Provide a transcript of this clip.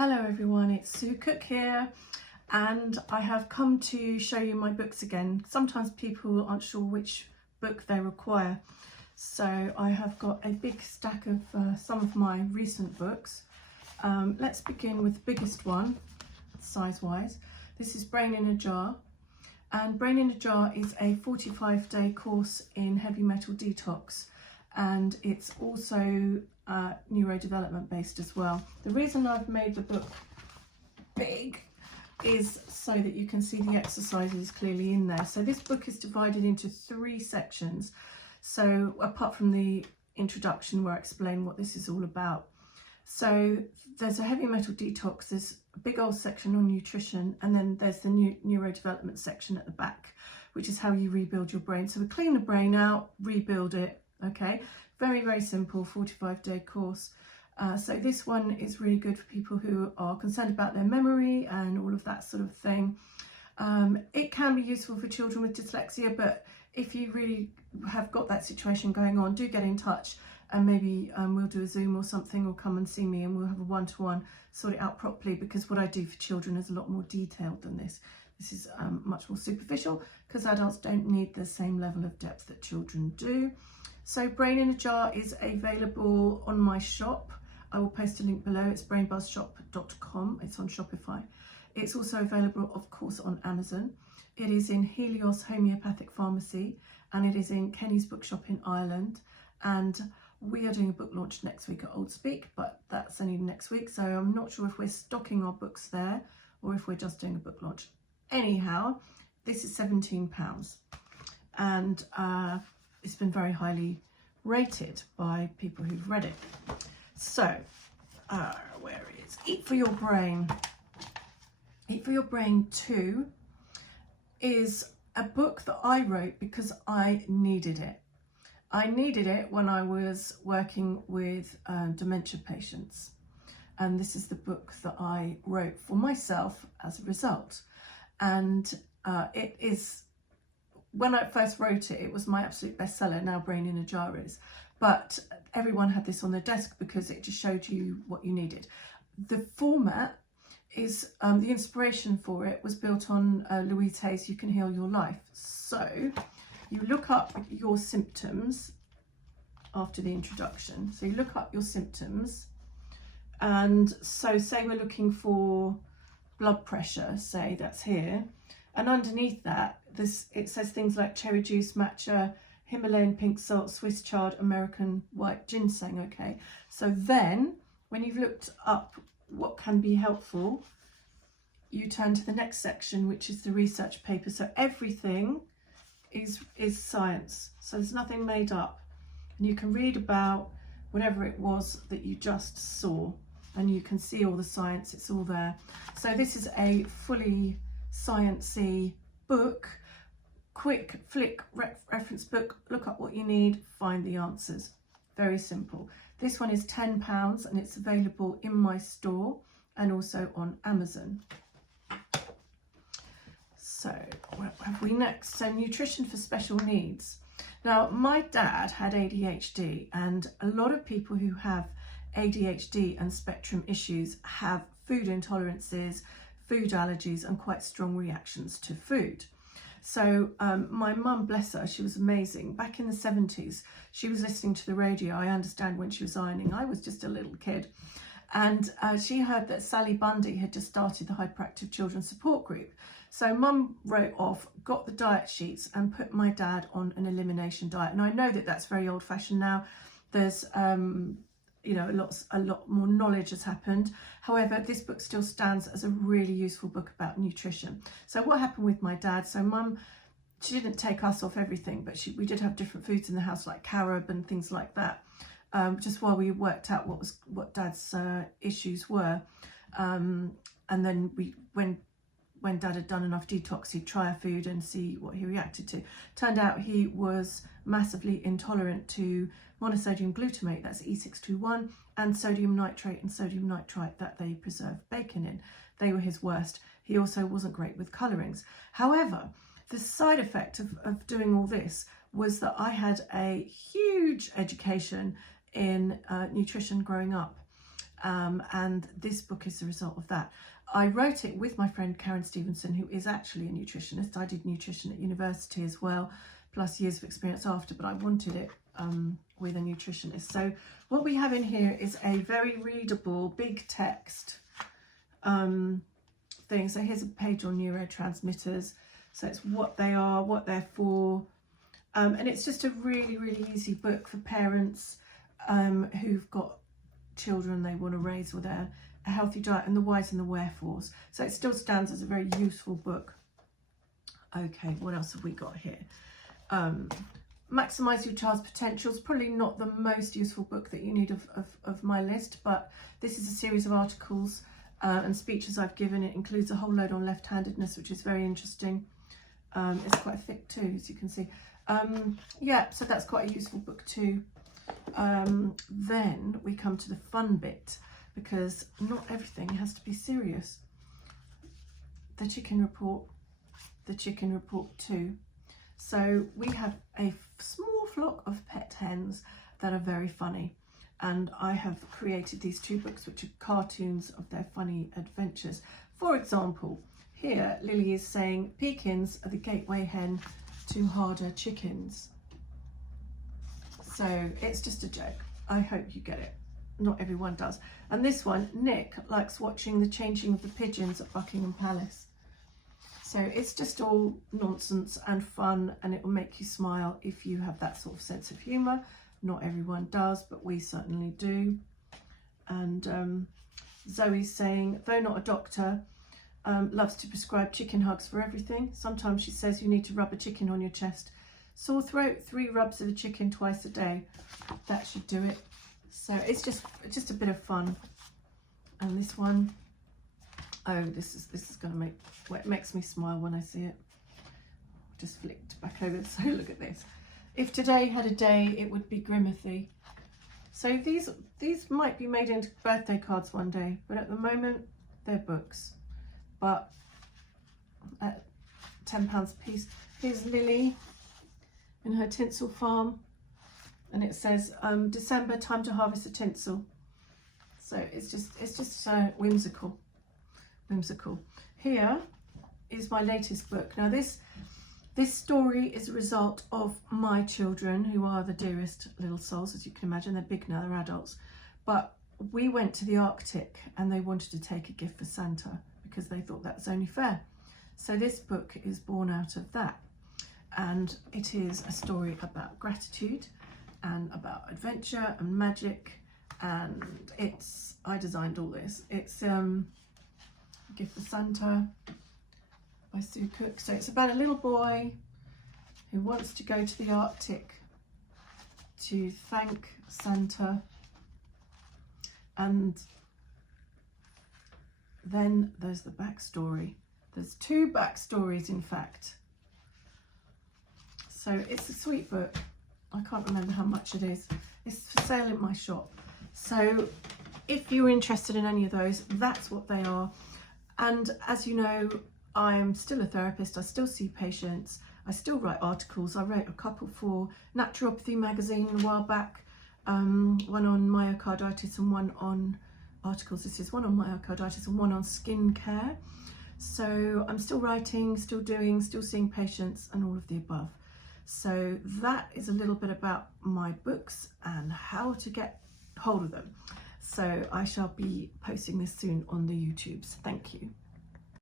Hello everyone, it's Sue Cook here, and I have come to show you my books again. Sometimes people aren't sure which book they require, so I have got a big stack of some of my recent books. Let's begin with the biggest one, size-wise. This is Brain in a Jar, and Brain in a Jar is a 45-day course in heavy metal detox, and it's also neurodevelopment based as well. The reason I've made the book big is so that you can see the exercises clearly in there. So this book is divided into 3 sections. So apart from the introduction where I explain what this is all about. So there's a heavy metal detox, there's a big old section on nutrition, and then there's the neurodevelopment section at the back, which is how you rebuild your brain. So we clean the brain out, rebuild it, okay? Very, very simple 45-day course. So this one is really good for people who are concerned about their memory and all of that sort of thing. It can be useful for children with dyslexia, but if you really have got that situation going on, do get in touch, and maybe we'll do a Zoom or something, or come and see me and we'll have a one-to-one, sort it out properly, because what I do for children is a lot more detailed than this. This is much more superficial, because adults don't need the same level of depth that children do. So Brain in a Jar is available on my shop. I will post a link below. It's brainbuzzshop.com. It's on Shopify. It's also available, of course, on Amazon. It is in Helios Homeopathic Pharmacy, and it is in Kenny's Bookshop in Ireland. And we are doing a book launch next week at Old Speak, but that's only next week. So I'm not sure if we're stocking our books there or if we're just doing a book launch. Anyhow, this is £17, and it's been very highly rated by people who've read it. So, where is Eat for Your Brain? Eat for Your Brain 2 is a book that I wrote because I needed it. I needed it when I was working with dementia patients. And this is the book that I wrote for myself as a result. And it is, when I first wrote it, it was my absolute bestseller. Now Brain in a Jar is. But everyone had this on their desk because it just showed you what you needed. The format is, the inspiration for it was built on Louise Hay's You Can Heal Your Life. So you look up your symptoms after the introduction. So you look up your symptoms. And so say we're looking for blood pressure, say that's here. And underneath that, it says things like cherry juice, matcha, Himalayan pink salt, Swiss chard, American white ginseng, okay? So then, when you've looked up what can be helpful, you turn to the next section, which is the research paper. So everything is science. So there's nothing made up. And you can read about whatever it was that you just saw, and you can see all the science, it's all there. So this is a fully sciencey book, quick flick reference book, look up what you need, find the answers. Very simple. This one is £10 and it's available in my store and also on Amazon. So what have we next? So nutrition for special needs. Now my dad had ADHD, and a lot of people who have ADHD and spectrum issues have food intolerances, food allergies, and quite strong reactions to food. So my mum, bless her, she was amazing. Back in the 70s, she was listening to the radio, I understand, when she was ironing. I was just a little kid. And she heard that Sally Bundy had just started the Hyperactive Children Support Group. So mum wrote off, got the diet sheets, and put my dad on an elimination diet. And I know that that's very old fashioned now. There's you know, a lot more knowledge has happened. However, this book still stands as a really useful book about nutrition. So what happened with my dad? So mum, she didn't take us off everything, but we did have different foods in the house, like carob and things like that, just while we worked out what dad's issues were. And then when dad had done enough detox, he'd try a food and see what he reacted to. Turned out he was massively intolerant to monosodium glutamate, that's E621, and sodium nitrate and sodium nitrite that they preserve bacon in. They were his worst. He also wasn't great with colourings. However, the side effect of doing all this was that I had a huge education in nutrition growing up. and this book is the result of that. I wrote it with my friend Karen Stevenson, who is actually a nutritionist. I did nutrition at university as well, plus years of experience after, but I wanted it with a nutritionist. So what we have in here is a very readable, big text thing. So here's a page on neurotransmitters. So it's what they are, what they're for, and it's just a really, really easy book for parents who've got children they want to raise with a healthy diet, and the whys and the wherefores. So it still stands as a very useful book. Okay, what else have we got here? Maximise Your Child's Potentials. Probably not the most useful book that you need of my list, but this is a series of articles and speeches I've given. It includes a whole load on left-handedness, which is very interesting. It's quite thick too, as you can see. Yeah, so that's quite a useful book too. Then we come to the fun bit, because not everything has to be serious. The Chicken Report, The Chicken Report 2. So we have a small flock of pet hens that are very funny, and I have created these two books which are cartoons of their funny adventures. For example, here Lily is saying Pekins are the gateway hen to harder chickens. So it's just a joke. I hope you get it. Not everyone does. And this one, Nick likes watching the changing of the pigeons at Buckingham Palace. So it's just all nonsense and fun, and it will make you smile if you have that sort of sense of humour. Not everyone does, but we certainly do. And Zoe's saying, though not a doctor, loves to prescribe chicken hugs for everything. Sometimes she says you need to rub a chicken on your chest. Sore throat, 3 rubs of a chicken twice a day. That should do it. So it's just a bit of fun. And this one, oh, this is going to make, well, it makes me smile when I see it. Just flicked back over. So look at this. If today had a day, it would be Grimothy. So these might be made into birthday cards one day, but at the moment they're books. But at £10 a piece. Here's Lily in her tinsel farm, and it says December, time to harvest the tinsel. So it's just whimsical. Here is my latest book. Now this story is a result of my children, who are the dearest little souls, as you can imagine. They're big now, they're adults, but we went to the Arctic and they wanted to take a gift for Santa because they thought that was only fair. So this book is born out of that, and it is a story about gratitude and about adventure and magic, and I designed all this. It's Gift for Santa by Sue Cook. So it's about a little boy who wants to go to the Arctic to thank Santa, and then there's the backstory. There's 2 backstories, in fact. So it's a sweet book. I can't remember how much it is. It's for sale in my shop. So if you're interested in any of those, that's what they are. And as you know, I'm still a therapist. I still see patients. I still write articles. I wrote a couple for Naturopathy magazine a while back, one on myocarditis and one on articles. This is one on myocarditis and one on skincare. So I'm still writing, still doing, still seeing patients, and all of the above. So that is a little bit about my books and how to get hold of them. So I shall be posting this soon on the YouTubes. Thank you.